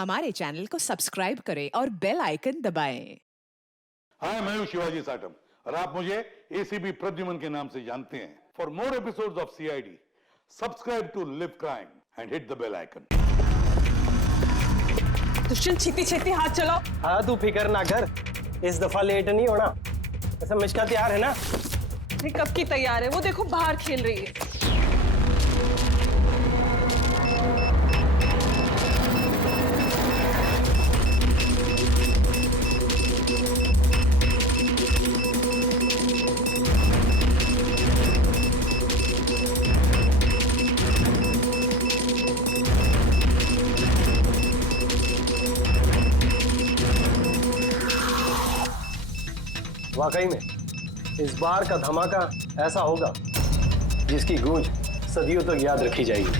हमारे चैनल को सब्सक्राइब करें और बेल आइकन दबाएं। हाय, मैं हूं शिवाजी साटम और आप मुझे एसीपी प्रद्युमन के नाम से जानते हैं। For more episodes of CID, subscribe to Live Crime and hit the bell icon. Dushyant छेती छेती हाथ चलाओ। हाँ तू फिक्र ना कर, इस दफा लेट नहीं होना। ऐसा मिश्का तैयार है ना? अरे कब की तैयार है, वो देखो बाहर खेल रही है। वाकई में इस बार का धमाका ऐसा होगा जिसकी गूंज सदियों तक याद रखी जाएगी।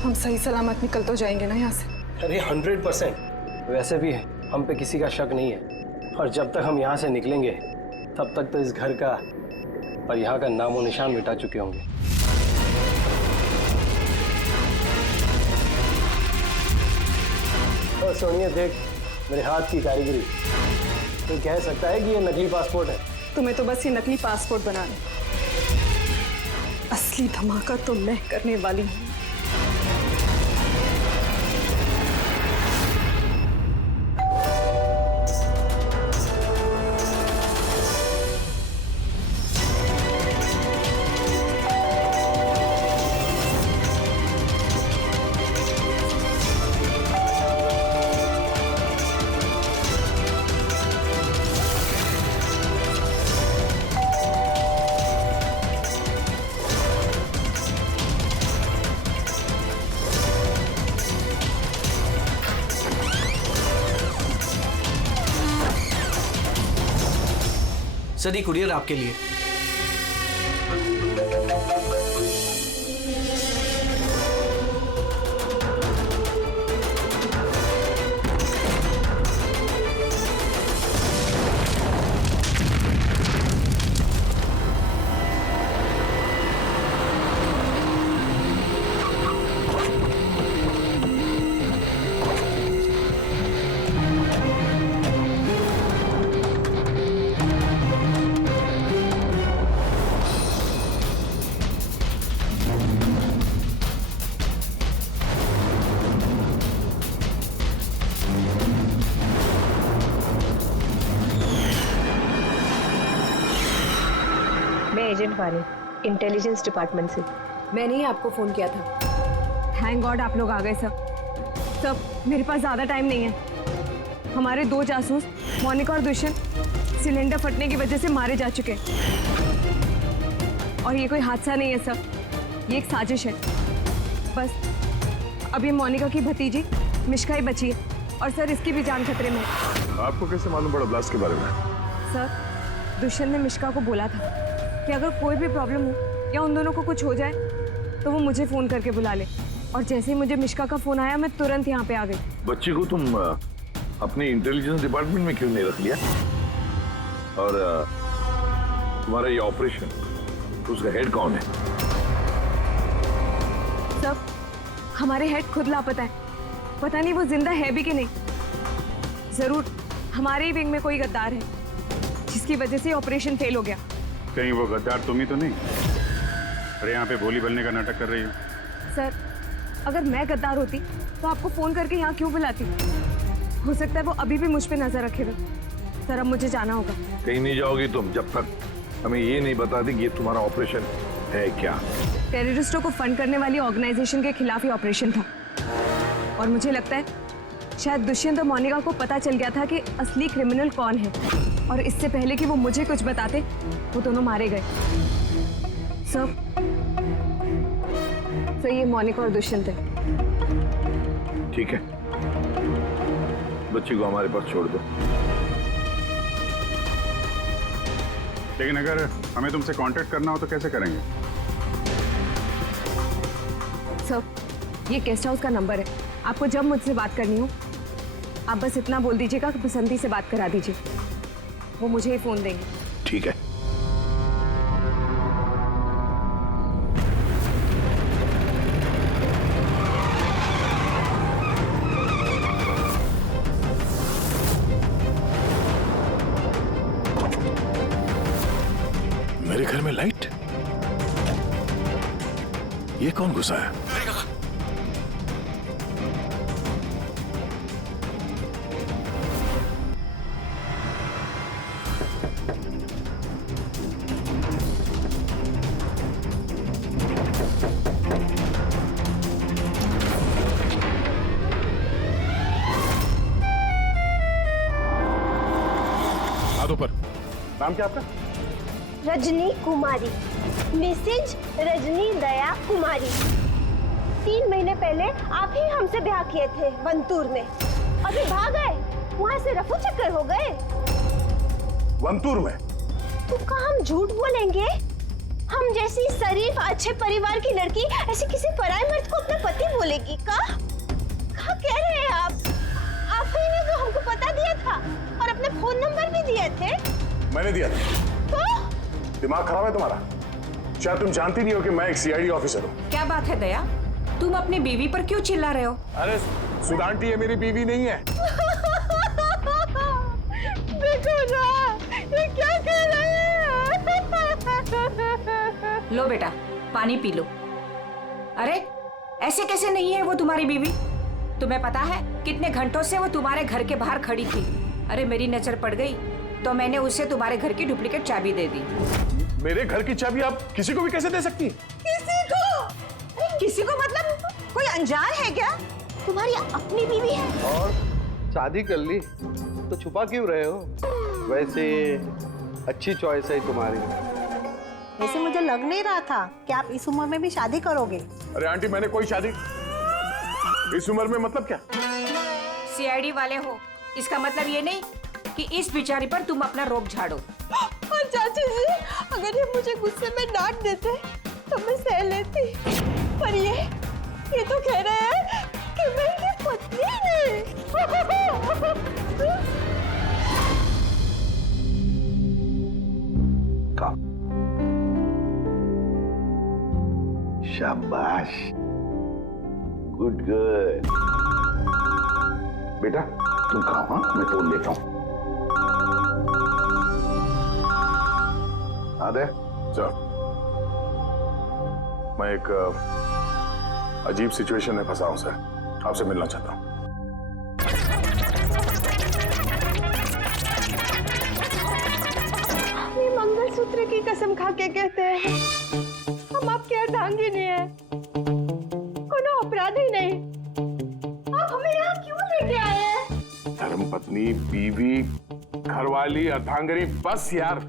हम सही सलामत निकल तो जाएंगे ना यहाँ से? अरे 100%। वैसे भी हम पे किसी का शक नहीं है, और जब तक हम यहाँ से निकलेंगे तब तक तो इस घर का और यहाँ का नामो निशान मिटा चुके होंगे। और सोनिए देख मेरे हाथ की कारीगरी, तो कह सकता है कि ये नकली पासपोर्ट है। तुम्हें तो बस ये नकली पासपोर्ट बनाने, असली धमाका तो मैं करने वाली हूँ। सदी कुरियर आपके लिए। मैं एजेंट वानी, इंटेलिजेंस डिपार्टमेंट से। मैंने ही आपको फोन किया था। थैंक गॉड आप लोग आ गए। सब मेरे पास ज़्यादा टाइम नहीं है। हमारे 2 जासूस मोनिका और दुष्यंत सिलेंडर फटने की वजह से मारे जा चुके हैं, और ये कोई हादसा नहीं है सर, ये एक साजिश है। बस अब ये मोनिका की भतीजी मिश्का ही बची है, और सर इसकी भी जान खतरे में है। आपको कैसे मालूम पड़ा ब्लास्ट के बारे में? सर दुष्यंत ने मिश्का को बोला था कि अगर कोई भी प्रॉब्लम हो या उन दोनों को कुछ हो जाए तो वो मुझे फोन करके बुला ले, और जैसे ही मुझे मिश्का का फोन आया मैं तुरंत यहाँ पे आ गई। बच्ची को तुम अपने इंटेलिजेंस डिपार्टमेंट में क्यों नहीं रख लिया? और तुम्हारा ये ऑपरेशन, उसका हेड कौन है? सब हमारे हेड खुद लापता है, पता नहीं वो जिंदा है भी कि नहीं। जरूर हमारे ही विंग में कोई गद्दार है जिसकी वजह से ऑपरेशन फेल हो गया। कहीं वो गद्दार तुम ही तो नहीं? अरे यहाँ पे बोली बनने का नाटक कर रही हो। सर अगर मैं गद्दार होती तो आपको फोन करके यहाँ क्यों बुलाती? हो सकता है वो अभी भी मुझ पे नजर रखे हुए। सर अब मुझे जाना होगा। कहीं नहीं जाओगी तुम जब तक हमें ये नहीं बताती कि ये तुम्हारा ऑपरेशन है क्या। टेररिस्टों को फंड करने वाली ऑर्गेनाइजेशन के खिलाफ ही ऑपरेशन था, और मुझे लगता है शायद दुष्यंत और मोनिका को पता चल गया था कि असली क्रिमिनल कौन है, और इससे पहले कि वो मुझे कुछ बताते वो दोनों मारे गए। सर ये मोनिका और दुष्यंत है। ठीक है, बच्ची को हमारे पास छोड़ दो। लेकिन अगर हमें तुमसे कांटेक्ट करना हो तो कैसे करेंगे? सर ये गेस्ट हाउस का नंबर है, आपको जब मुझसे बात करनी हो आप बस इतना बोल दीजिएगा कि बसंती से बात करा दीजिए, वो मुझे ही फोन देंगे। ठीक है। ये कौन घुसा है? हाथ ऊपर। नाम क्या आपका? रजनी कुमारी, मिसेज रजनी दया कुमारी। 3 महीने पहले आप ही हमसे ब्याह किए थे वंतूर में, अभी भाग गए, वहाँ से रफू चक्कर हो गए। वंतूर में? तो कहाँ हम झूठ बोलेंगे? हम जैसी शरीफ अच्छे परिवार की लड़की ऐसे किसी पराये मर्द को अपना पति बोलेगी का कह रहे हैं आप? आप ही ने तो हमको पता दिया था और अपने फोन नंबर भी दिए थे। मैंने दिया था। तो दिमाग खराब है तुम्हारा? शायद तुम जानती नहीं हो कि मैं एक सीआईडी ऑफिसर हूँ। क्या बात है दया, तुम अपनी बीवी पर क्यों चिल्ला रहे हो? अरे सुधांटी ये मेरी बीवी नहीं है। देखो ना, ये क्या कह रहे हैं? लो बेटा, पानी पी लो। अरे ऐसे कैसे नहीं है वो तुम्हारी बीवी? तुम्हें पता है कितने घंटों से वो तुम्हारे घर के बाहर खड़ी थी। अरे मेरी नजर पड़ गई तो मैंने उसे तुम्हारे घर की डुप्लीकेट चाबी दे दी। मेरे घर की चाबी आप किसी को भी कैसे दे सकती? किसी को? किसी को मतलब कोई अनजान है क्या? तुम्हारी अपनी बीवी है। और शादी कर ली तो छुपा क्यों रहे हो? वैसे अच्छी चॉइस है तुम्हारी। वैसे मुझे लग नहीं रहा था कि आप इस उम्र में भी शादी करोगे। अरे आंटी मैंने कोई शादी इस उम्र में मतलब क्या? सीआईडी वाले हो, इसका मतलब ये नहीं कि इस बिचारी पर तुम अपना रोब झाड़ो। और चाची जी, अगर ये मुझे गुस्से में डांट देते तो मैं सह लेती, पर ये तो कह रहे हैं कि मैं इनकी पत्नी नहीं। शाबाश, गुड गर्ल। बेटा तुम खाओ, हाँ मैं फोन लेता हूँ। आदे सर, मैं एक अजीब सिचुएशन में फंसा हूं सर, आपसे मिलना चाहता हूं। ये मंगलसूत्र की कसम खा के कहते हैं हम आपके अर्धांगी नहीं है, कोनो अपराधी नहीं। आप हमें यहाँ क्यों लेके आए हैं? धर्मपत्नी, बीवी, घरवाली, अर्धांगिनी, बस यार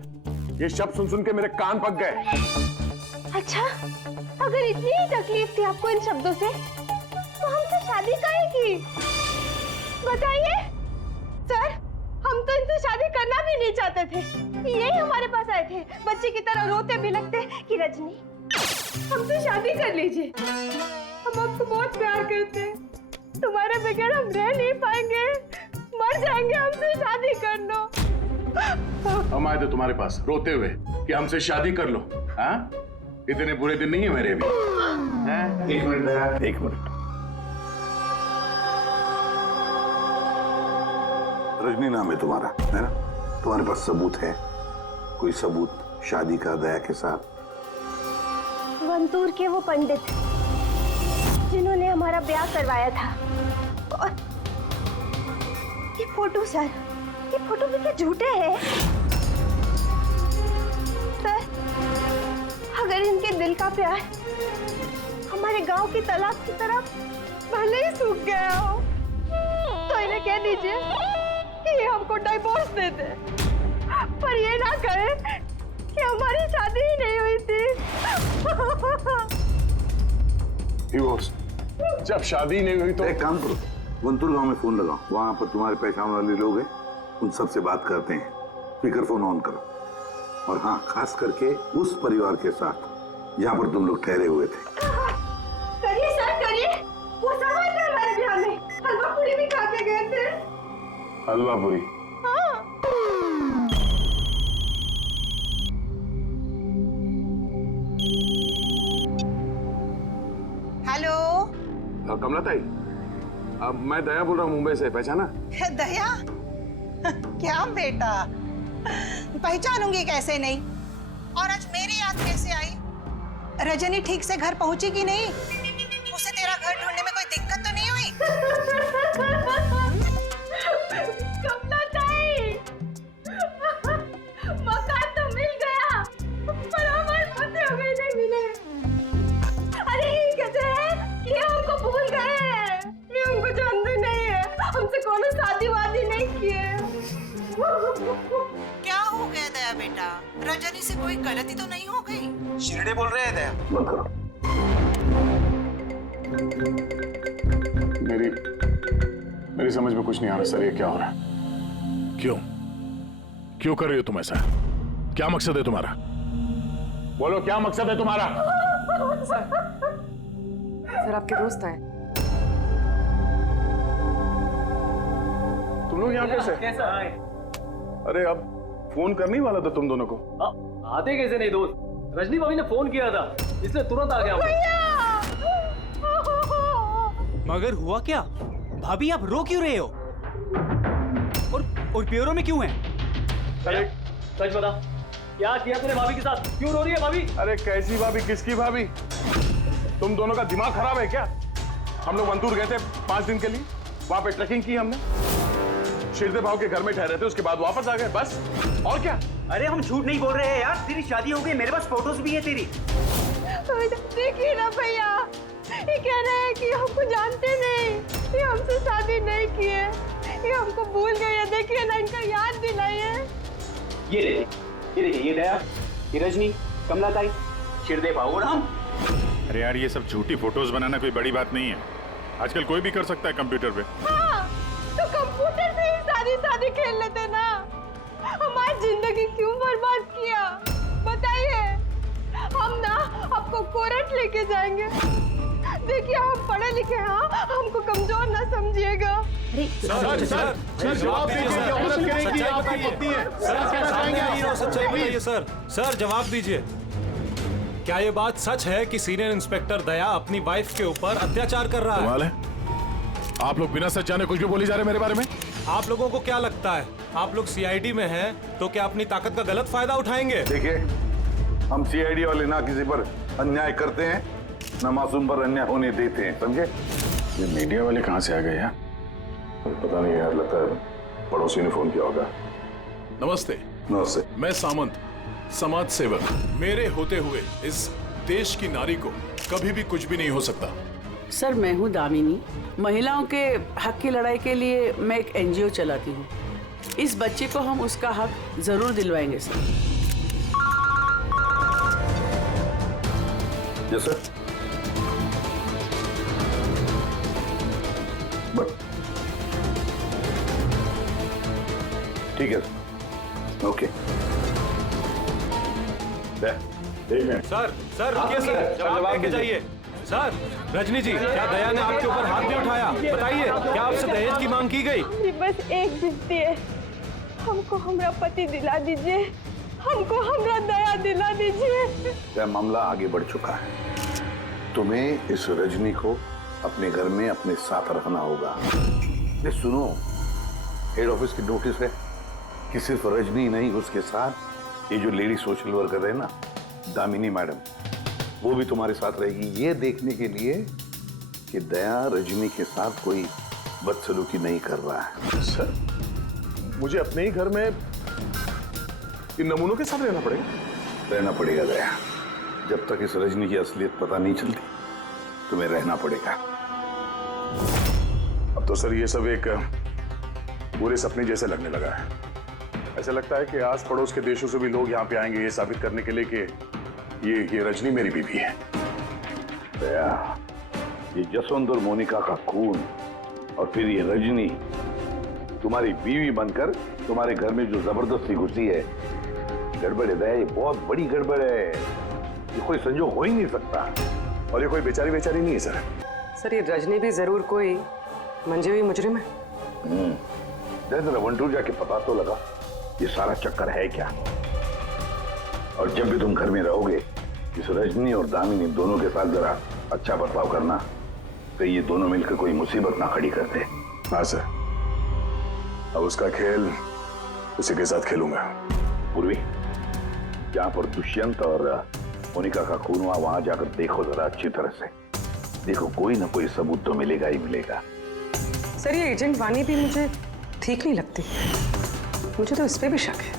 ये शब्द सुन सुन के मेरे कान पक गए। अच्छा, अगर इतनी ही तकलीफ थी आपको इन शब्दों से, तो हमसे शादी काहे की? बताइए सर, हम तो इनसे शादी करना भी नहीं चाहते थे। यही हमारे पास आए थे बच्चे की तरह रोते बिलखते कि रजनी हमसे शादी कर लीजिए, हम आपको बहुत प्यार करते हैं, तुम्हारे बगैर हम रह नहीं पाएंगे, मर जाएंगे, हमसे शादी कर लो। हम आए थे तुम्हारे पास रोते हुए कि हमसे शादी कर लो। हाँ, इतने बुरे दिन नहीं है मेरे भी। एक मिनट दया, एक मिनट। रजनी नाम है तुम्हारा, है ना? तुम्हारे पास सबूत है? कोई सबूत शादी का दया के साथ? वंतूर के वो पंडित जिन्होंने हमारा ब्याह करवाया था, और ये फोटो सर, ये फोटो भी क्या झूठे हैं? सर, अगर इनके दिल का प्यार हमारे गांव की तालाब की तरह भले ही सूख गया हो, तो इन्हें कह दीजिए कि ये हमको डिवोर्स दे दे, पर ये ना कहे कि हमारी शादी ही नहीं हुई थी। डिवोर्स? जब शादी नहीं हुई तो एक काम करो, वंतूर गांव में फोन लगाओ, वहां पर तुम्हारे पहचान वाले लोग हैं, उन सबसे बात करते हैं। स्पीकर फोन ऑन करो, और हाँ, खास करके उस परिवार के साथ जहाँ पर तुम लोग ठहरे हुए थे। करिए सर, करिए। वो सब आए थे हमारे ब्याह में, हलवा पूरी भी खा के गए थे। हलवा पूरी? हाँ। हेलो कमला ताई, अब मैं दया बोल रहा हूँ मुंबई से, पहचाना? दया? क्या बेटा, पहचानूंगी कैसे नहीं? और आज मेरी याद कैसे आई? रजनी ठीक से घर पहुंची कि नहीं? उसे तेरा घर ढूंढने में कोई दिक्कत तो नहीं हुई? मकान तो मिल गया, पर हमारे पते हो गए नहीं मिले। अरे ये कैसे है? ये हमको भूल गए हैं, ये हमको जानते नहीं है, हमसे कोनो शादी वादी नहीं किए। क्या हो गया दया बेटा? रजनी से कोई गलती तो नहीं हो गई? शिरडे बोल रहे हैं दया। बंद करो। मेरी समझ में कुछ नहीं आ रहा सर, ये क्या हो रहा है? क्यों कर रही हो तुम ऐसा? क्या मकसद है तुम्हारा? बोलो, क्या मकसद है तुम्हारा? सर आपके दोस्त आए। तुम लोग यहाँ कैसे? अरे अब फोन करने ही वाला था तुम दोनों को। आते कैसे नहीं दोस्त? रजनी भाभी ने फोन किया था, इसलिए तुरंत आ गया। मगर हुआ क्या? भाभी आप रो क्यों रहे हो? और प्योरो में क्यों हैं? अरे सच बता, क्या किया तूने भाभी के साथ? क्यों रो रही है भाभी? अरे कैसी भाभी, किसकी भाभी? तुम दोनों का दिमाग खराब है क्या? हम लोग वंतूर गए थे 5 दिन के लिए, वहां पे ट्रैकिंग की हमने, शिरदे भाव के घर में ठहरे थे, उसके बाद वापस आ गए, बस। और क्या? अरे हम झूठ नहीं बोल रहे हैं यार, तेरी शादी हो गई, मेरे पास फोटोज भी है तेरी। देखिए ना भैया, ये कह रहे हैं कि हमको जानते नहीं, ये हमसे शादी नहीं किए, ये हमको भूल गए हैं। देखिए ना, इनका याद दिलाइए। ये देखिए, ये दया, ये रजनी, कमला ताई, शिरदे भाऊ और हम। अरे यार, ये सब झूठी फोटोज बनाना कोई बड़ी बात नहीं है, आजकल कोई भी कर सकता है कंप्यूटर पे। हाँ, तो कंप्यूटर से ही शादी खेल लेते ना। हमारी जिंदगी क्यों बर्बाद किया बताइए? हम ना आपको कोर्ट लेके जाएंगे। देखिए हम पढ़े लिखे हैं, हमको कमजोर ना समझिएगा। सर जवाब दीजिए, औरत करें कि आपकी पत्नी है? सच्चाई बताइए सर। सर जवाब दीजिए, क्या ये बात सच है कि सीनियर इंस्पेक्टर दया अपनी वाइफ के ऊपर अत्याचार कर रहा कमाल है, आप लोग बिना सच जाने कुछ भी बोली जा रहे हैं मेरे बारे में। आप लोगों को क्या लगता है, आप लोग सीआईडी में हैं तो क्या अपनी ताकत का गलत फायदा उठाएंगे? देखिए, हम सीआईडी वाले ना किसी पर अन्याय करते हैं, ना मासूम पर अन्याय होने देते हैं, समझे? ये मीडिया वाले कहाँ से आ गए यार? पता नहीं यार, लगता है पड़ोसी ने फोन किया होगा। नमस्ते। नमस्ते। मैं सामंत, समाज सेवक। मेरे होते हुए इस देश की नारी को कभी भी कुछ भी नहीं हो सकता। सर मैं हूँ दामिनी, महिलाओं के हक की लड़ाई के लिए मैं एक एनजीओ चलाती हूँ। इस बच्चे को हम उसका हक जरूर दिलवाएंगे सर। Yes sir. ठीक है, ओके। सर रुकिए सर, जवाब देके जाइए। सर रजनी जी, क्या दया ने आपके ऊपर हाथ भी उठाया? बताइए, क्या आपसे दहेज की मांग की गई? बस एक विनती है, हमको हमरा पति दिला दीजिए, हमको हमरा दया दिला दीजिए। यह मामला आगे बढ़ चुका है, तुम्हें इस रजनी को अपने घर में अपने साथ रखना होगा। ये सुनो, हेड ऑफिस की नोटिस है कि सिर्फ रजनी नहीं, उसके साथ ये जो लेडी सोशल वर्कर है ना, दामिनी मैडम, वो भी तुम्हारे साथ रहेगी, ये देखने के लिए कि दया रजनी के साथ कोई बदसलूकी नहीं कर रहा है। सर, मुझे अपने ही घर में इन नमूनों के साथ रहना पड़ेगा दया। जब तक इस रजनी की असलियत पता नहीं चलती, तुम्हें रहना पड़ेगा। अब तो सर ये सब एक पूरे सपने जैसे लगने लगा है। ऐसा लगता है कि आस पड़ोस के देशों से भी लोग यहाँ पे आएंगे ये साबित करने के लिए कि ये रजनी मेरी बीवी है। दया, ये जसवंत और मोनिका का खून और फिर ये रजनी तुम्हारी बीवी बनकर तुम्हारे घर में जो जबरदस्ती घुसी है, गड़बड़ है दया, ये बहुत बड़ी गड़बड़ है, ये कोई संजोग हो ही नहीं सकता। और ये कोई बेचारी नहीं है सर। सर ये रजनी भी जरूर कोई मंजे हुई मुजरिम है। जरा वंटूर जाके पता तो लगा ये सारा चक्कर है क्या। और जब भी तुम घर में रहोगे, इस रजनी और दामिनी दोनों के साथ जरा अच्छा बर्ताव करना, तो ये दोनों मिलकर कोई मुसीबत ना खड़ी करते। हाँ सर, अब उसका खेल उसी के साथ खेलूंगा। पूर्वी, यहाँ पर दुष्यंत और मोनिका का खून हुआ, वहां जाकर देखो जरा अच्छी तरह से। देखो कोई ना कोई सबूत तो मिलेगा ही मिलेगा। सर ये एजेंट वानी भी मुझे ठीक नहीं लगती। मुझे तो इस पे भी शक है।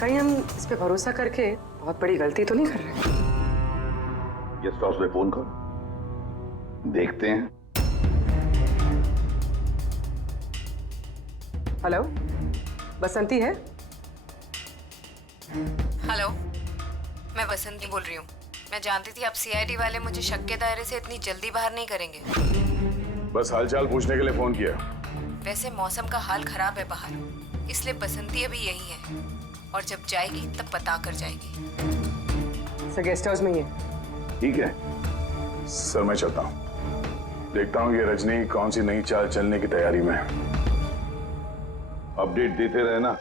कहीं हम इस पे भरोसा करके बहुत बड़ी गलती तो नहीं कर रहे? गेस्ट हाउस में फोन करो, देखते हैं। हेलो, बसंती है? हेलो, मैं बसंती बोल रही हूँ। मैं जानती थी आप सीआईडी वाले मुझे शक के दायरे से इतनी जल्दी बाहर नहीं करेंगे। बस हालचाल पूछने के लिए फोन किया। वैसे मौसम का हाल खराब है बाहर, इसलिए बसंती अभी यही है और जब जाएगी तब पता कर जाएगी। सर गेस्ट हाउस में ही है। ठीक है सर, मैं चलता हूँ। देखता हूँ ये रजनी कौन सी नई चाल चलने की तैयारी में है। अपडेट देते रहे ना।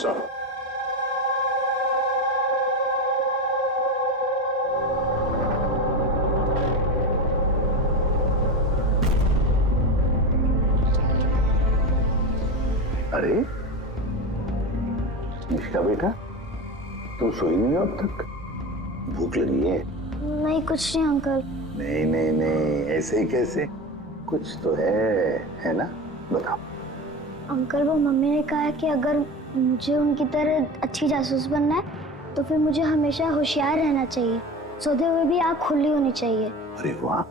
चलो। अरे निष्का बेटा, तुम सोई नहीं हो अब तक? भूख लगी है? नहीं कुछ नहीं अंकल। नहीं नहीं नहीं, ऐसे ही कैसे? कुछ तो है ना? बताओ। अंकल वो मम्मी ने कहा है कि अगर मुझे उनकी तरह अच्छी जासूस बनना है तो फिर मुझे हमेशा होशियार रहना चाहिए, सोते हुए भी आँख खुली होनी चाहिए। अरे वाह,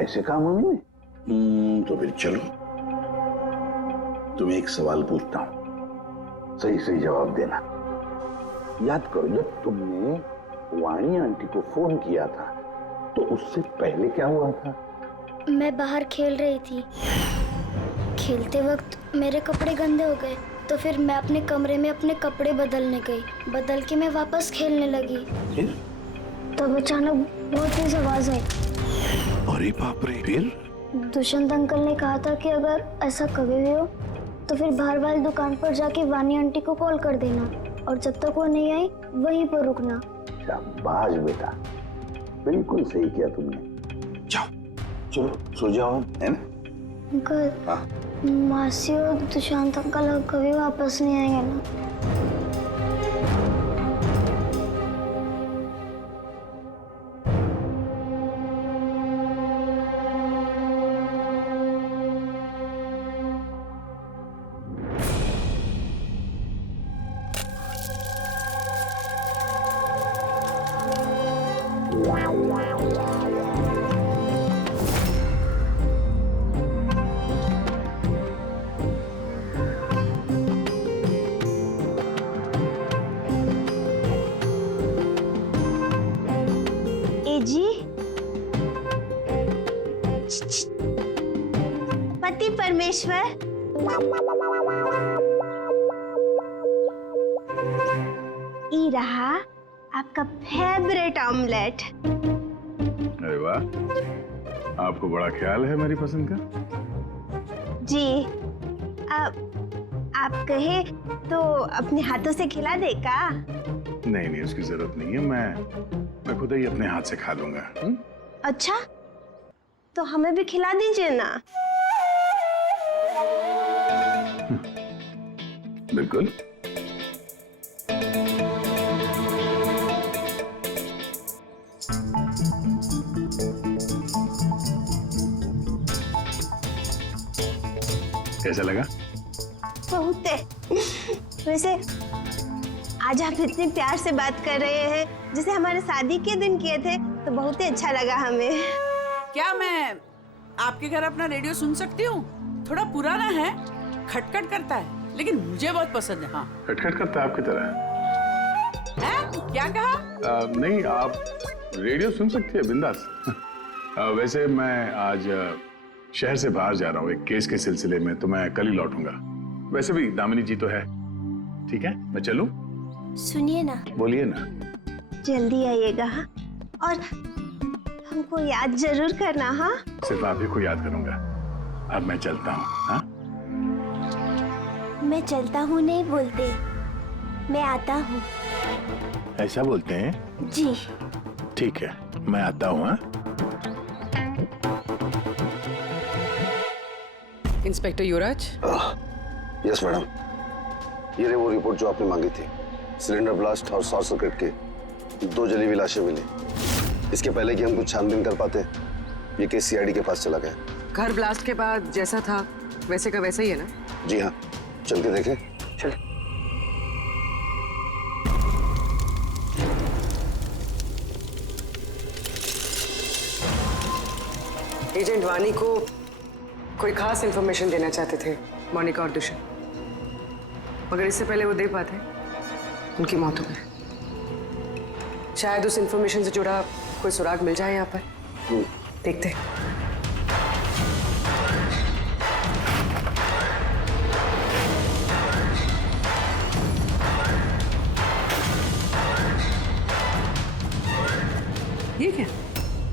ऐसे कहा मम्मी ने? तो फिर चलो, तुम्हें एक सवाल पूछता हूँ, सही सही जवाब देना। याद करो, जब तुमने वाणी आंटी को फोन किया था तो उससे पहले क्या हुआ था? मैं बाहर खेल रही थी। खेलते वक्त मेरे कपड़े गंदे हो गए तो फिर मैं अपने कमरे में अपने कपड़े बदलने गई। बदल के मैं वापस खेलने लगी। फिर? तब अचानक बहुत तेज आवाज आई। अरे बाप रे! फिर? दुष्यंत अंकल ने कहा था कि अगर ऐसा कभी भी हो तो फिर बाहर वाली दुकान पर जाके वानी आंटी को कॉल कर देना और जब तक वो नहीं आई वहीं पर रुकना। शाबाश बेटा, बिल्कुल सही किया तुमने। जाओ, चलो सो जाओ, है ना? अंकल, मासी और दुष्यंत अंकल अब कभी वापस नहीं आएंगे ना? जी पति परमेश्वर, ये रहा आपका फेवरेट ऑमलेट। अरे वाह, आपको बड़ा ख्याल है मेरी पसंद का। जी, आप कहे तो अपने हाथों से खिला दे का? नहीं नहीं, उसकी जरूरत नहीं है, मैं खुद ही अपने हाथ से खा लूंगा। अच्छा, तो हमें भी खिला दीजिए ना। बिल्कुल। कैसा लगा? बहुत है। वैसे आज आप इतने प्यार से बात कर रहे हैं जैसे हमारे शादी के दिन किए थे, तो बहुत ही अच्छा लगा हमें। क्या मैं आपके घर अपना रेडियो सुन सकती हूँ? थोड़ा पुराना है, खटखट करता है, लेकिन मुझे बहुत पसंद है। हाँ, खटखट करता है आपकी तरह। क्या कहा? नहीं, आप रेडियो सुन सकती है बिंदास। वैसे मैं आज शहर से बाहर जा रहा हूँ एक केस के सिलसिले में, तो मैं कल ही लौटूंगा। वैसे भी दामिनी जी तो है। ठीक है, मैं चलूं? सुनिए ना। बोलिए ना। जल्दी आइएगा और हमको याद जरूर करना। हाँ, सिर्फ आप ही को याद करूंगा। अब मैं चलता हूँ। हाँ, मैं चलता हूँ नहीं बोलते, मैं आता हूँ। ऐसा बोलते हैं? जी ठीक है, मैं आता हूँ। हाँ, इंस्पेक्टर युवराज। यस मैडम, ये रही वो रिपोर्ट जो आपने मांगी थी, सिलेंडर ब्लास्ट और शॉर्ट सर्किट की। 2 जली हुई लाशें मिली। इसके पहले कि हम कुछ छानबीन कर पाते, ये केस सीआईडी के पास चला गया। घर ब्लास्ट के बाद जैसा था वैसे का वैसा ही है ना? जी हाँ, चल के देखें। चल। एजेंट वानी को कोई खास इंफॉर्मेशन देना चाहते थे मोनिका और दुष्यंत, मगर इससे पहले वो दे पाते उनकी मौत हो गई। शायद उस इंफॉर्मेशन से जुड़ा कोई सुराग मिल जाए यहाँ पर। देखते हैं। ये क्या?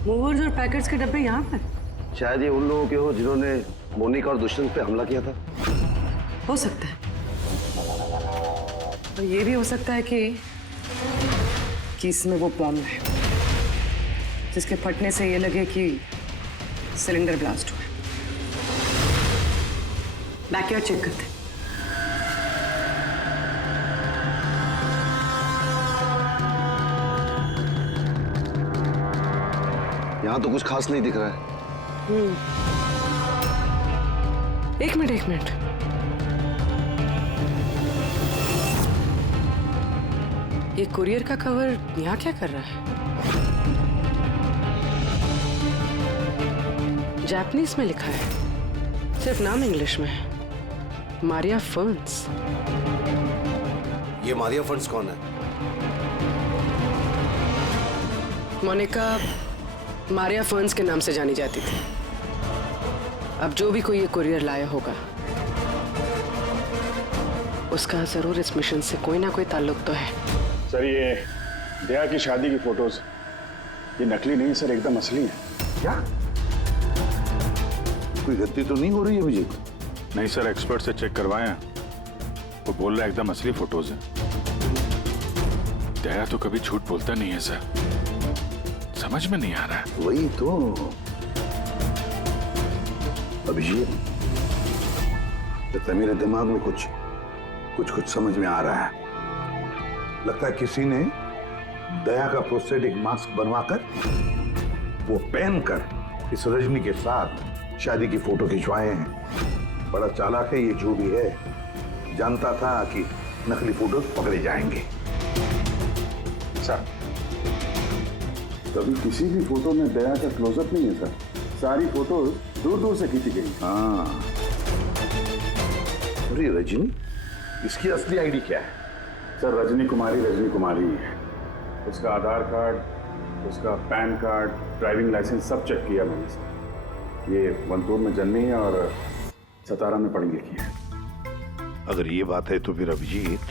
मूवर्स और पैकेट्स के डब्बे यहाँ पर? शायद ये उन लोगों के हो जिन्होंने मोनिका और दुष्यंत पे हमला किया था। हो सकता है। और ये भी हो सकता है कि इसमें वो बॉम्ब है जिसके फटने से ये लगे कि सिलेंडर ब्लास्ट हुआ। बैकयार्ड चेक करते हैं। यहाँ तो कुछ खास नहीं दिख रहा है। एक मिनट। ये कुरियर का कवर यहाँ क्या कर रहा है? जापानीज में लिखा है, सिर्फ नाम इंग्लिश में है, मारिया फर्न्स। ये मारिया फर्न्स कौन है? मोनिका मारिया फर्न्स के नाम से जानी जाती थी। अब जो भी कोई ये कुरियर लाया होगा उसका जरूर इस मिशन से कोई ना कोई ताल्लुक तो है। सर, ये दया की शादी की फोटोज ये नकली नहीं सर, एकदम असली है। क्या? कोई गलती तो नहीं हो रही है अभिजीत? नहीं सर, एक्सपर्ट से चेक करवाए हैं, वो बोल रहा है एकदम असली फोटोज है। दया तो कभी झूठ बोलता नहीं है सर, समझ में नहीं आ रहा है। वही तो अभिजीत, लगता है मेरे दिमाग में कुछ समझ में आ रहा है। लगता है किसी ने दया का प्रोस्थेटिक मास्क बनवाकर वो पहनकर इस रजनी के साथ शादी की फोटो खिंचवाए हैं। बड़ा चालाक है ये जो भी है, जानता था कि नकली फोटोज पकड़े जाएंगे। सर, कभी किसी भी फोटो में दया का क्लोजअप नहीं है सर, सारी फोटोज दूर दूर से खींची गई। हाँ, अरे रजनी, इसकी असली आईडी क्या है? सर, रजनी कुमारी ही है। उसका आधार कार्ड, उसका पैन कार्ड, ड्राइविंग लाइसेंस सब चेक किया मैंने सर। ये वंतूर में जन्मी है और सतारा में पढ़ी लिखी है। अगर ये बात है तो फिर अभिजीत,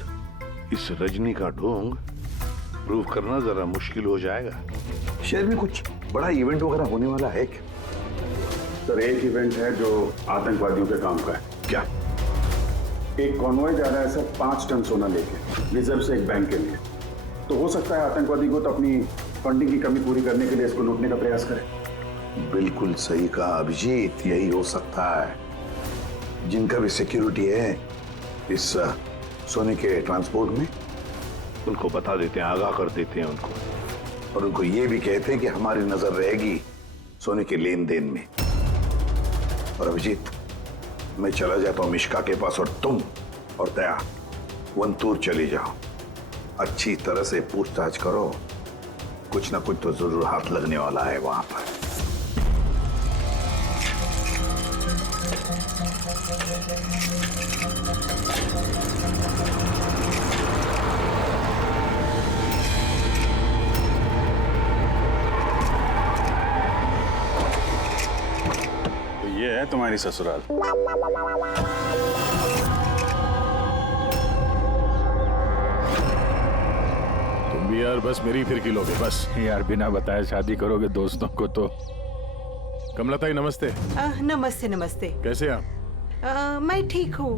इस रजनी का ढोंग प्रूव करना जरा मुश्किल हो जाएगा। शहर में कुछ बड़ा इवेंट वगैरह होने वाला है क्या? सर, एक इवेंट है जो आतंकवादियों के काम का है। क्या? एक कॉन्वॉय जा रहा है सर 5 टन सोना लेके रिजर्व से एक बैंक के लिए। तो हो सकता है आतंकवादी को तो अपनी फंडिंग की कमी पूरी करने के लिए इसको लूटने का प्रयास करें। बिल्कुल सही कहा अभिजीत, यही हो सकता है। जिनका भी सिक्योरिटी है इस सोने के ट्रांसपोर्ट में, उनको बता देते हैं, आगाह कर देते हैं उनको, और उनको ये भी कहते हैं कि हमारी नजर रहेगी सोने के लेन देन में। और अभिजीत, मैं चला जाता हूं मिश्का के पास और तुम और दया वंतूर चली जाओ। अच्छी तरह से पूछताछ करो, कुछ ना कुछ तो जरूर हाथ लगने वाला है वहां पर। तो ये है तुम्हारी ससुराल। तुम भी यार बस मेरी फिर लोगे बस। यार बिना बताए शादी करोगे दोस्तों को तो। कमलाताई नमस्ते। नमस्ते नमस्ते। कैसे आप? मैं ठीक हूँ।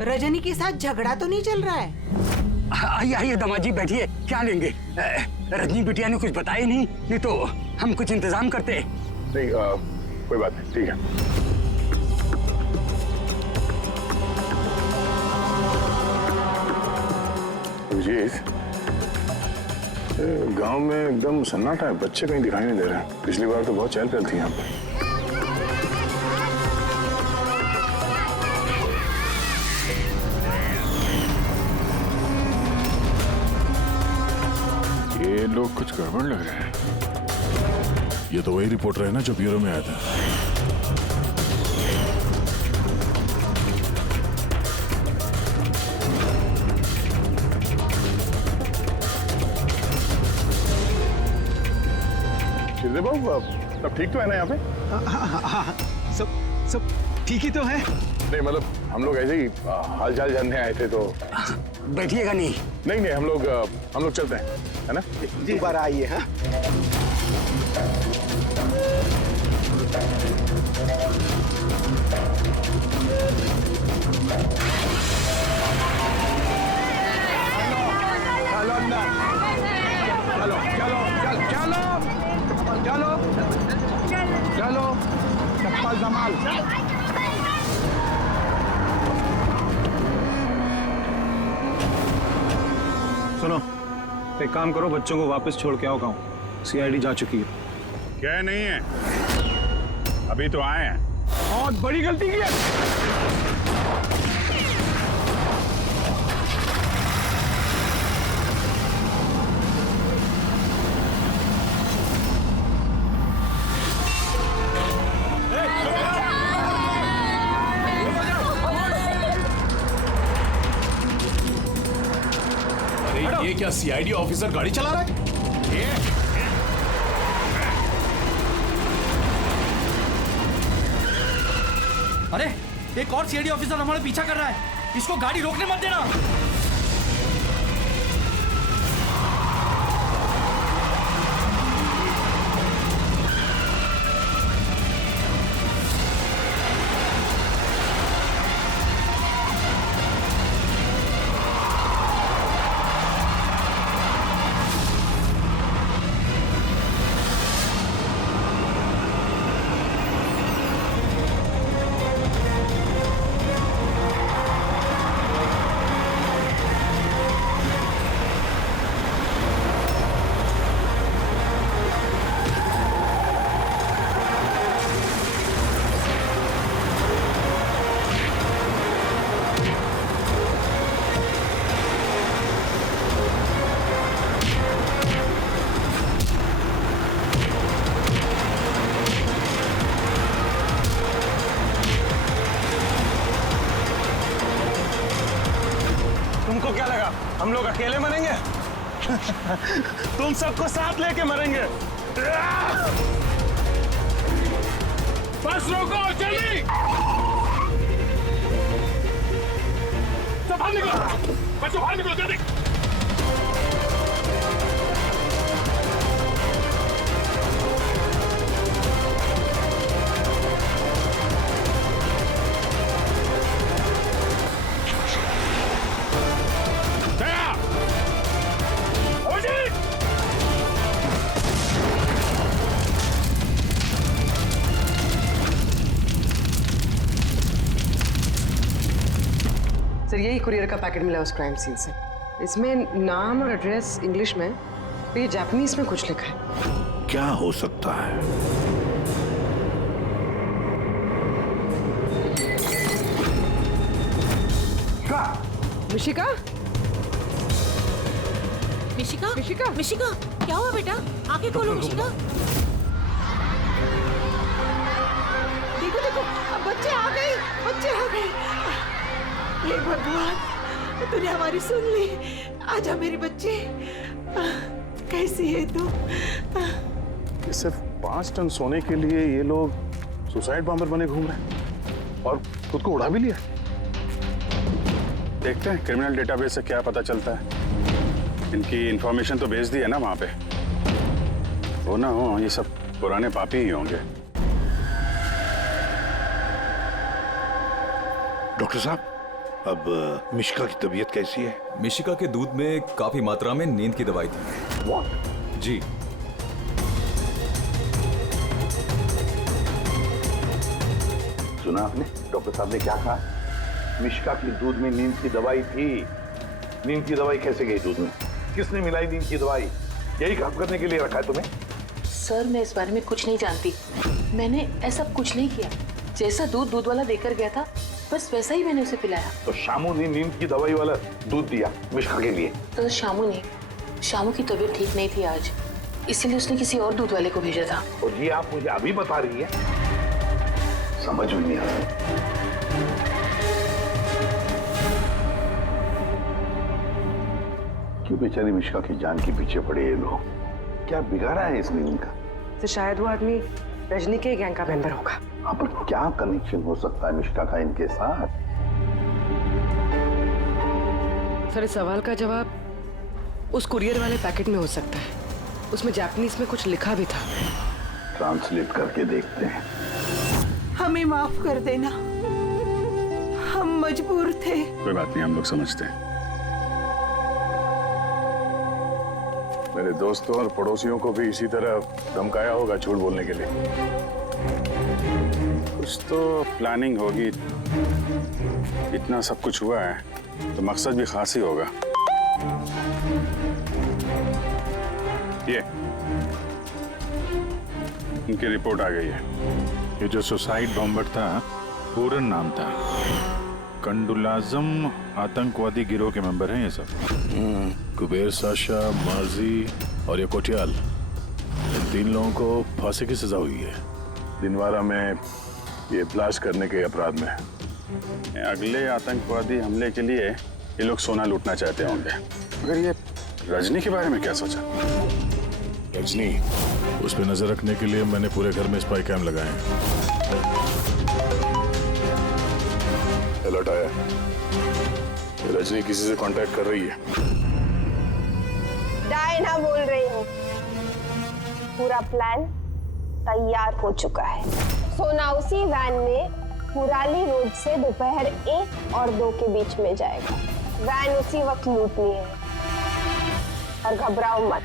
रजनी के साथ झगड़ा तो नहीं चल रहा है? आइए आइए दामाद जी बैठिए, क्या लेंगे? रजनी बिटिया ने कुछ बताया नहीं तो हम कुछ इंतजाम करते। नहीं, कोई बात नहीं, ठीक है। गांव में एकदम सन्नाटा है, बच्चे कहीं दिखाई नहीं दे रहे हैं। पिछली बार तो बहुत चहल पहल थी यहाँ पे। ये लोग कुछ गड़बड़ लग रहे हैं। ये तो वही रिपोर्टर है ना जो ब्यूरो में आया था। शिरदे बाबू, सब ठीक तो है ना यहाँ पे? हाँ, सब ठीक ही तो है। नहीं मतलब हम लोग ऐसे ही हाल चाल जानने आए थे तो। बैठिएगा नहीं? नहीं हम लोग चलते हैं, है ना? दोबारा आइए। हाँ चलो चप्पल संभाल। सुनो, एक काम करो, बच्चों को वापस छोड़ के आओ गाँव। सीआईडी जा चुकी है। क्या नहीं है, अभी तो आए हैं। बहुत बड़ी गलती की है। ये क्या सीआईडी ऑफिसर गाड़ी चला रहा है? अरे एक और सीआईडी ऑफिसर हमारे पीछा कर रहा है, इसको गाड़ी रोकने मत देना। तुमको क्या लगा हम लोग अकेले मरेंगे? तुम सबको साथ लेके मरेंगे। बस रोको, जल्दी! सब बाहर निकलो, बच्चों बाहर निकलो जल्दी! सर यही कुरियर का पैकेट मिला उस क्राइम सीन से। इसमें नाम और एड्रेस इंग्लिश में, तो ये जापानीज में कुछ लिखा है। क्या हो सकता है? मिशिका? मिशिका? मिशिका? मिशिका? क्या हुआ बेटा? आंखें खोलो मिशिका। देखो देखो, अब बच्चे आ गए, बच्चे आ गए। हे भगवान, तूने हमारी सुन ली। आजा मेरे बच्चे। कैसी है तू? सिर्फ 5 टन सोने के लिए ये लोग सुसाइड बॉम्बर बने घूम रहे हैं और खुद को उड़ा भी लिया। देखते हैं क्रिमिनल डेटाबेस से क्या पता चलता है। इनकी इंफॉर्मेशन तो भेज दी है ना वहां पे। वो ना हो ये सब पुराने पापी ही होंगे। डॉक्टर साहब, अब मिशिका की तबीयत कैसी है? मिशिका के दूध में काफी मात्रा में नींद की दवाई थी। What? जी। सुना आपने डॉक्टर साहब ने क्या कहा? मिशिका की दूध में नींद की दवाई थी। नींद की दवाई कैसे गई दूध में? किसने मिलाई नींद की दवाई? यही काम करने के लिए रखा है तुम्हें? सर मैं इस बारे में कुछ नहीं जानती। मैंने ऐसा कुछ नहीं किया। जैसा दूध दूध वाला देकर गया था बस वैसा ही मैंने उसे पिलाया। तो शामू ने नींद की दवाई वाला दूध दिया मिश्का के लिए। तो शामू की तबीयत ठीक नहीं थी आज, इसलिए उसने किसी और दूध वाले को भेजा था। और ये आप मुझे अभी बता रही है? समझ में नहीं आ रहा। क्यों बेचारी मिश्का की जान के पीछे पड़े ये लोग? क्या बिगाड़ा है इसने इनका? तो शायद वो आदमी रजनी के गैंग का मेंबर होगा। हाँ, पर क्या कनेक्शन हो सकता है मिश्का का इनके साथ? सर इस सवाल का जवाब उस कुरियर वाले पैकेट में हो सकता है। उसमें जापानीज में कुछ लिखा भी था। ट्रांसलेट करके देखते हैं। हमें माफ कर देना, हम मजबूर थे। कोई बात नहीं, हम लोग समझते हैं। मेरे दोस्तों और पड़ोसियों को भी इसी तरह धमकाया होगा झूठ बोलने के लिए। कुछ तो प्लानिंग होगी। इतना सब कुछ हुआ है तो मकसद भी खास ही होगा। ये इनकी रिपोर्ट आ गई है। ये जो सुसाइड बॉम्बर था पूरन नाम था। कंडुलाजम आतंकवादी गिरोह के मेंबर हैं ये सब। कुबेर साशा, मार्जी और ये कोटियाल, इन 3 लोगों को फांसी की सजा हुई है दिनवारा में ये ब्लास्ट करने के अपराध में। अगले आतंकवादी हमले के लिए ये लोग सोना लूटना चाहते होंगे। मगर ये रजनी के बारे में क्या सोचा? रजनी, उस पर नजर रखने के लिए मैंने पूरे घर में स्पाई कैम लगाए हैं। अलर्ट आया, रजनी किसी से कांटेक्ट कर रही है। डायना बोल रही हूँ। पूरा प्लान तैयार हो चुका है। सोना उसी वैन में मुराली रोड से दोपहर 1 और 2 के बीच में जाएगा। वैन उसी वक्त लूटनी है। और घबराओ मत,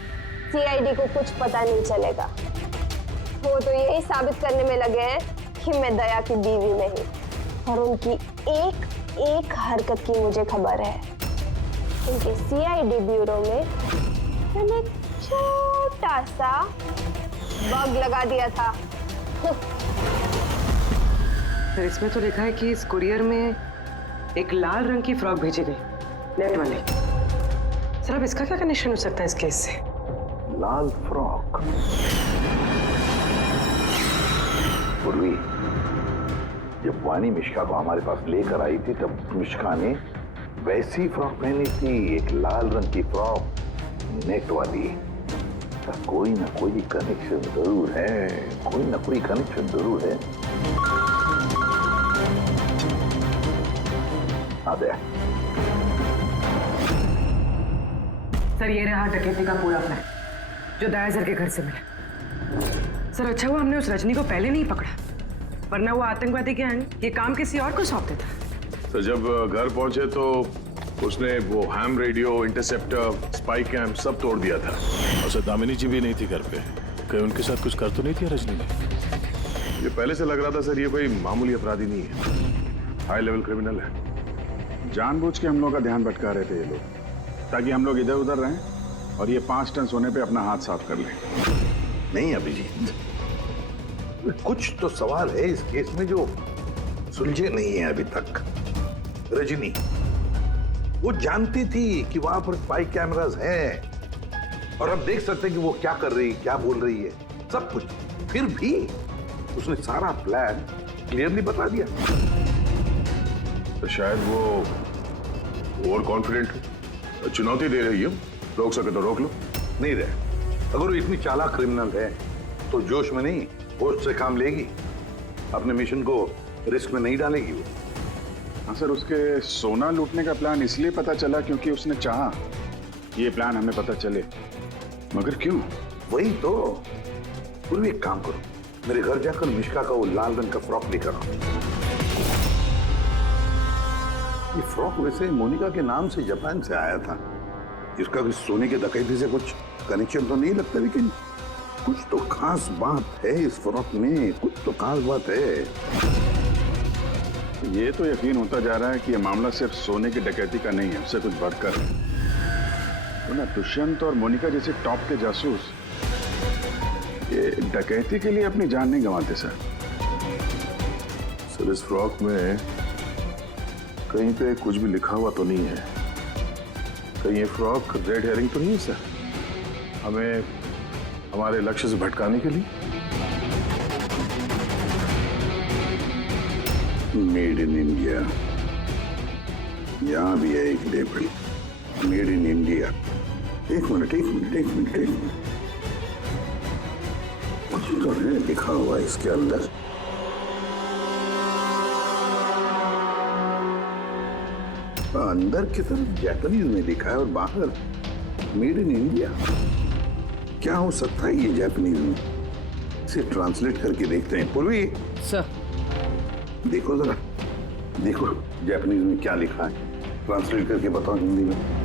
सीआईडी को कुछ पता नहीं चलेगा। वो तो यही साबित करने में लगे हैं कि मैं दया की बीवी नहीं। और उनकी एक एक हरकत की मुझे खबर है। उनके सीआईडी ब्यूरो में मैंने एक छोटा सा बग लगा दिया था। फिर इसमें तो लिखा है कि इस कुरियर में एक लाल रंग की फ्रॉक भेजी गई, नेट वाली। सर अब इसका क्या कनेक्शन हो सकता है इस केस से? लाल फ्रॉक? पूर्वी, जब वानी मिश्का को हमारे पास लेकर आई थी तब मिश्का ने वैसी फ्रॉक पहनी थी, एक लाल रंग की फ्रॉक, नेट वाली। तो कोई ना कोई कनेक्शन जरूर है, कोई ना कोई कनेक्शन जरूर है। सर ये रहा डकैती का पूरा प्लान जो दया सर के घर से मिला। सर अच्छा हुआ हमने उस रजनी को पहले नहीं पकड़ा, वरना वो आतंकवादी गैंग ये काम किसी और को सौंप देता। तो जब घर पहुंचे तो उसने वो ham radio, interceptor, spy cam सब तोड़ दिया था। और सर दामिनी जी भी नहीं थी घर पे। कहीं उनके साथ कुछ कर तो नहीं थी रजनी ने? ये पहले से लग रहा था सर, ये कोई मामूली अपराधी नहीं है, हाई लेवल क्रिमिनल है। जानबूझ के हम लोग का ध्यान भटका रहे थे ये लोग, ताकि हम लोग इधर उधर रहें और ये 5 टन सोने पे अपना हाथ साफ कर लें। नहीं अभिजीत, कुछ तो सवाल है इस केस में जो सुलझे नहीं है अभी तक। रजनी वो जानती थी कि वहां पर स्पाई कैमरास हैं और हम देख सकते हैं कि वो क्या कर रही है, क्या बोल रही है, सब कुछ। फिर भी उसने सारा प्लान क्लियरली बता दिया। तो शायद वो ओवर कॉन्फिडेंट हो, चुनौती दे रही है। रोक सके तो रोक लो। नहीं रहे, अगर वो इतनी चालाक क्रिमिनल है तो जोश में नहीं होश से काम लेगी, अपने मिशन को रिस्क में नहीं डालेगी वो। हाँ सर, उसके सोना लूटने का प्लान इसलिए पता चला क्योंकि उसने चाहा ये प्लान हमें पता चले। मगर क्यों? वही तो। पूर्वी एक काम करो, मेरे घर जाकर मिश्का का वो लाल रंग का फ्रॉक लेकर आओ। ये फ्रॉक वैसे मोनिका के नाम से जापान से आया था। इसका भी सोने के डकैती से कुछ कनेक्शन तो नहीं लगता, लेकिन कुछ तो खास बात है इस फ्रॉक में, कुछ तो खास बात है। ये तो यकीन होता जा रहा है कि ये मामला सिर्फ सोने की डकैती का नहीं है, उससे कुछ बढ़कर है। तो ना दुष्यंत और मोनिका जैसे टॉप के जासूस ये डकैती के लिए अपनी जान नहीं गंवाते सर। सर इस फ्रॉक में कहीं पे कुछ भी लिखा हुआ तो नहीं है? कहीं ये फ्रॉक रेड हेयरिंग तो नहीं है सर? हमें हमारे लक्ष्य से भटकाने के लिए? मेड इन इंडिया, यहाँ भी है एक लेबल, मेड इन इंडिया। एक मिनट कुछ तो है लिखा हुआ इसके अंदर। अंदर की तरफ जापानीज में लिखा है और बाहर मेड इन इंडिया। क्या हो सकता है ये जापानीज में? इसे ट्रांसलेट करके देखते हैं। पूर्वी सर, देखो जरा, देखो जापानीज में क्या लिखा है, ट्रांसलेट करके बताओ हिंदी में।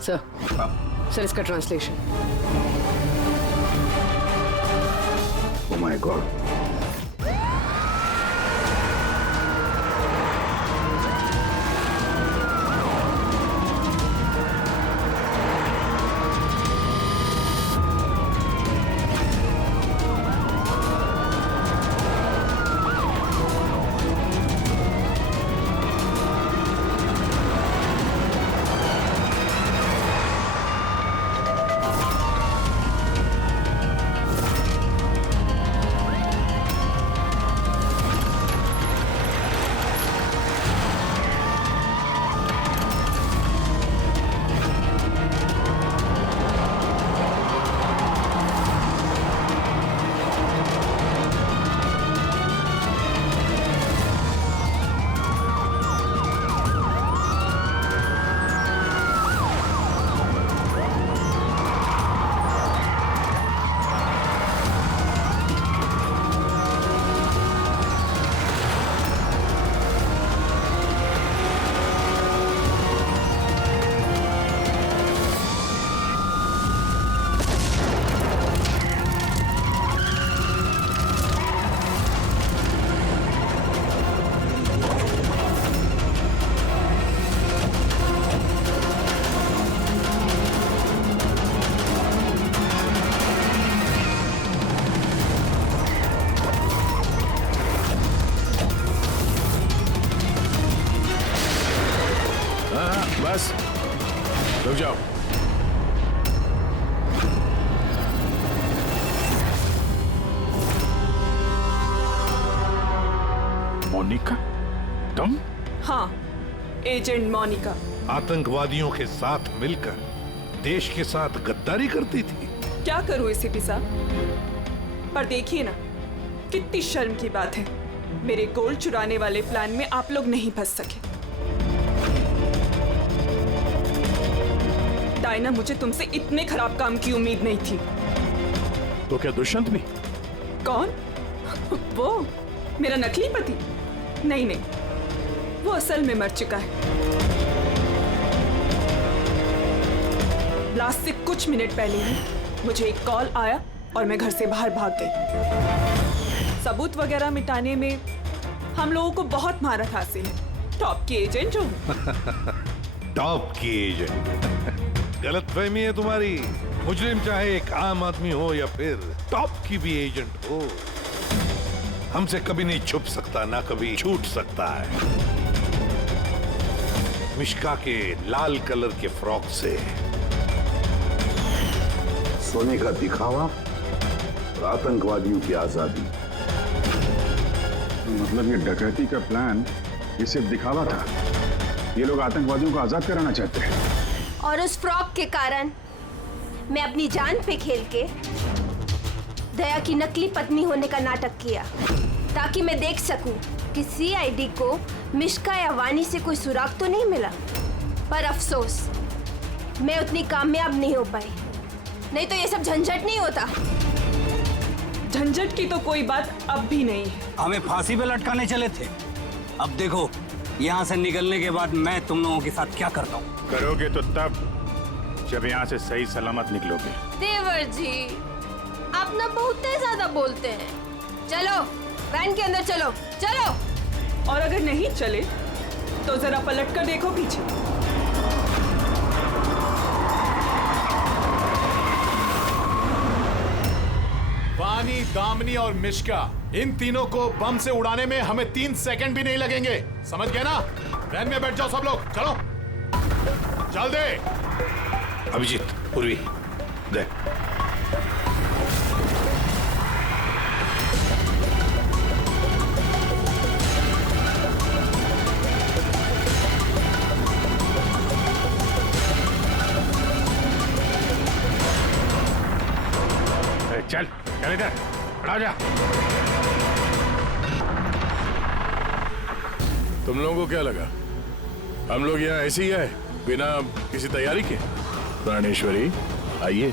सर इसका ट्रांसलेशन। Oh my God. बस रुक जाओ। मोनिका, तुम? हाँ, एजेंट मोनिका। आतंकवादियों के साथ मिलकर देश के साथ गद्दारी करती थी। क्या करूं एसीपी साहब, पर देखिए ना, कितनी शर्म की बात है, मेरे गोल्ड चुराने वाले प्लान में आप लोग नहीं फंस सके। डायना, मुझे तुमसे इतने खराब काम की उम्मीद नहीं थी। तो क्या दुष्यंत भी? कौन? वो मेरा नकली पति? नहीं नहीं, वो असल में मर चुका है। ब्लास्ट से कुछ मिनट पहले ही मुझे एक कॉल आया और मैं घर से बाहर भाग गई। सबूत वगैरह मिटाने में हम लोगों को बहुत महारत हासिल है। टॉप की एजेंट हूँ। टॉप की एजेंट? गलतफहमी है तुम्हारी। मुजरिम चाहे एक आम आदमी हो या फिर टॉप की भी एजेंट हो, हमसे कभी नहीं छुप सकता, ना कभी छूट सकता है। मिश्का के लाल कलर के फ्रॉक से सोने का दिखावा और आतंकवादियों की आजादी। मतलब ये डकैती का प्लान ये सिर्फ दिखावा था? ये लोग आतंकवादियों को आजाद कराना चाहते हैं। और उस फ्रॉक के कारण मैं अपनी जान पे खेल के दया की नकली पत्नी होने का नाटक किया, ताकि मैं देख सकूं कि सीआईडी को मिश्का या वानी से कोई सुराग तो नहीं मिला। पर अफसोस, मैं उतनी कामयाब नहीं हो पाई, नहीं तो ये सब झंझट नहीं होता। झंझट की तो कोई बात अब भी नहीं है। हमें फांसी पे लटकाने चले थे, अब देखो यहाँ से निकलने के बाद मैं तुम लोगों के साथ क्या करता हूँ। करोगे तो तब जब यहाँ से सही सलामत निकलोगे। देवर जी, आप ना बहुत ज्यादा बोलते हैं। चलो वैन के अंदर चलो, चलो। और अगर नहीं चले तो जरा पलट कर देखो पीछे। वानी, दामिनी और मिश्का, इन तीनों को बम से उड़ाने में हमें 3 सेकंड भी नहीं लगेंगे। समझ गए ना? वैन में बैठ जाओ सब लोग, चलो चल दे। अभिजीत, पूर्वी, दे। चल चल इधर, खड़ा जा। तुम लोगों को क्या लगा हम लोग यहाँ ऐसे ही आए बिना किसी तैयारी के? प्राणेश्वरी, आइए,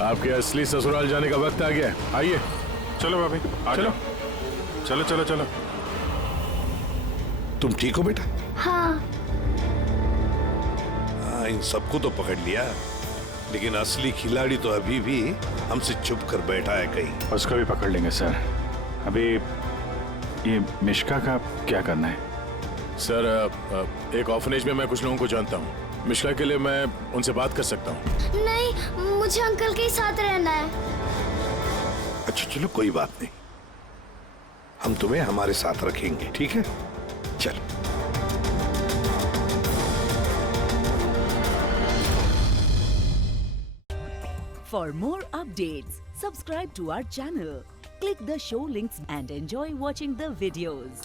आपके असली ससुराल जाने का वक्त आ गया है। आइए। चलो भाभी, चलो चलो चलो चलो। तुम ठीक हो बेटा? हाँ। इन सबको तो पकड़ लिया, लेकिन असली खिलाड़ी तो अभी भी हमसे छुप कर बैठा है कहीं। उसको भी पकड़ लेंगे सर। अभी ये मिश्का का क्या करना है? सर, एक ऑर्फनेज में मैं कुछ लोगों को जानता हूँ। मिश्का के लिए मैं उनसे बात कर सकता हूँ। नहीं, मुझे अंकल के साथ रहना है। अच्छा चलो, कोई बात नहीं, हम तुम्हें हमारे साथ रखेंगे, ठीक है? चल। For more updates, subscribe to our channel, click the show links and enjoy watching the videos.